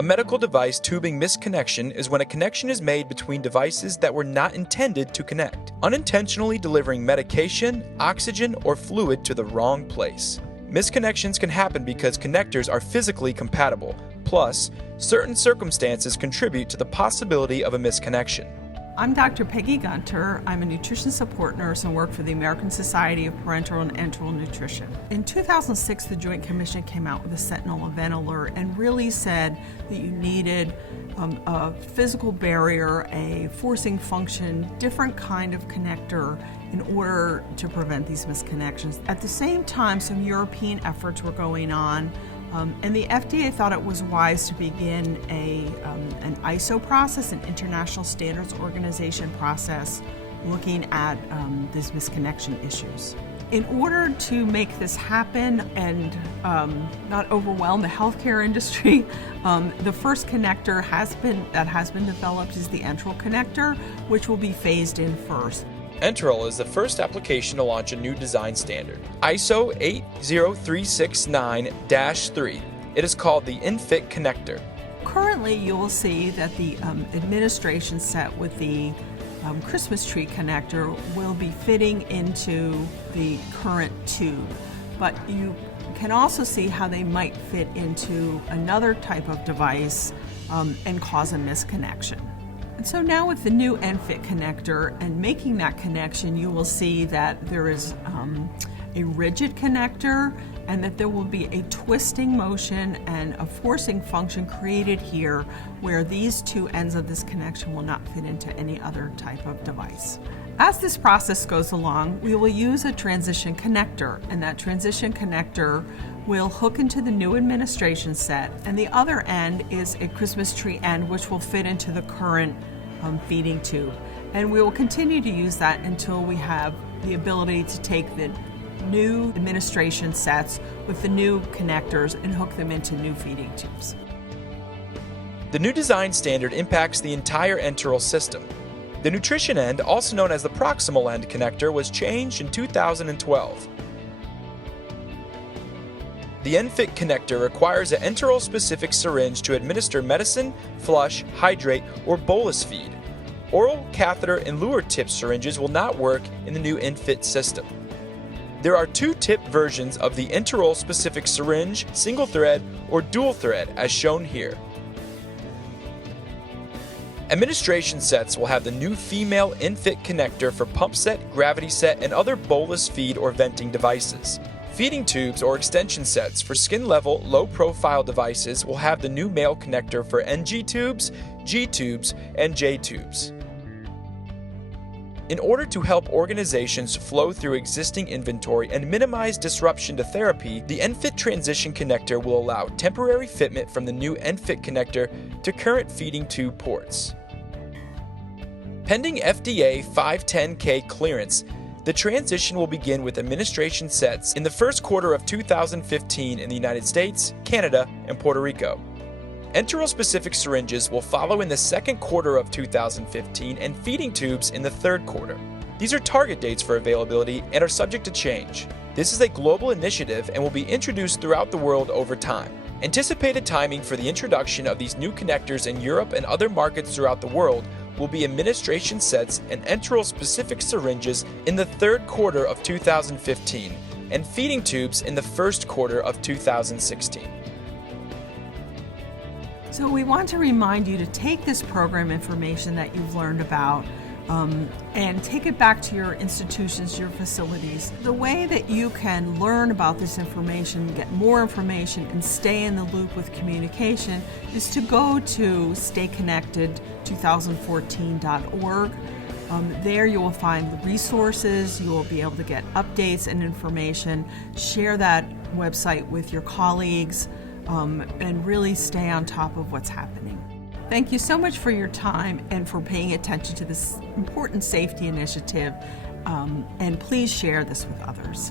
A medical device tubing misconnection is when a connection is made between devices that were not intended to connect, unintentionally delivering medication, oxygen, or fluid to the wrong place. Misconnections can happen because connectors are physically compatible, plus, certain circumstances contribute to the possibility of a misconnection. I'm Dr. Peggy Gunter. I'm a nutrition support nurse and work for the American Society of Parenteral and Enteral Nutrition. In 2006, the Joint Commission came out with a Sentinel event alert and really said that you needed a physical barrier, a forcing function, different kind of connector in order to prevent these misconnections. At the same time, some European efforts were going on, and the FDA thought it was wise to begin an ISO process, an International Standards Organization process, looking at these misconnection issues. In order to make this happen and not overwhelm the healthcare industry, the first connector that has been developed is the Antral Connector, which will be phased in first. Antral is the first application to launch a new design standard, ISO 80369-3. It is called the ENFit connector. Currently, you will see that the administration set with the Christmas tree connector will be fitting into the current tube, but you can also see how they might fit into another type of device and cause a misconnection. And so now with the new ENFit connector and making that connection, you will see that there is a rigid connector and that there will be a twisting motion and a forcing function created here where these two ends of this connection will not fit into any other type of device. As this process goes along, we will use a transition connector, and that transition connector will hook into the new administration set, and the other end is a Christmas tree end which will fit into the current feeding tube. And we will continue to use that until we have the ability to take the new administration sets with the new connectors and hook them into new feeding tubes. The new design standard impacts the entire enteral system. The nutrition end, also known as the proximal end connector, was changed in 2012. The ENFit connector requires an enteral-specific syringe to administer medicine, flush, hydrate, or bolus feed. Oral, catheter, and lure tip syringes will not work in the new ENFit system. There are two tip versions of the enteral-specific syringe, single thread or dual thread, as shown here. Administration sets will have the new female ENFit connector for pump set, gravity set, and other bolus feed or venting devices. Feeding tubes or extension sets for skin-level, low-profile devices will have the new male connector for NG tubes, G tubes, and J tubes. In order to help organizations flow through existing inventory and minimize disruption to therapy, the ENFit transition connector will allow temporary fitment from the new ENFit connector to current feeding tube ports. Pending FDA 510(k) clearance, the transition will begin with administration sets in the first quarter of 2015 in the United States, Canada, and Puerto Rico. Enteral-specific syringes will follow in the second quarter of 2015 and feeding tubes in the third quarter. These are target dates for availability and are subject to change. This is a global initiative and will be introduced throughout the world over time. Anticipated timing for the introduction of these new connectors in Europe and other markets throughout the world will be administration sets and enteral-specific syringes in the third quarter of 2015 and feeding tubes in the first quarter of 2016. So we want to remind you to take this program information that you've learned about and take it back to your institutions, your facilities. The way that you can learn about this information, get more information, and stay in the loop with communication is to go to stayconnected2014.org. There you will find the resources, you will be able to get updates and information, share that website with your colleagues, and really stay on top of what's happening. Thank you so much for your time and for paying attention to this important safety initiative, and please share this with others.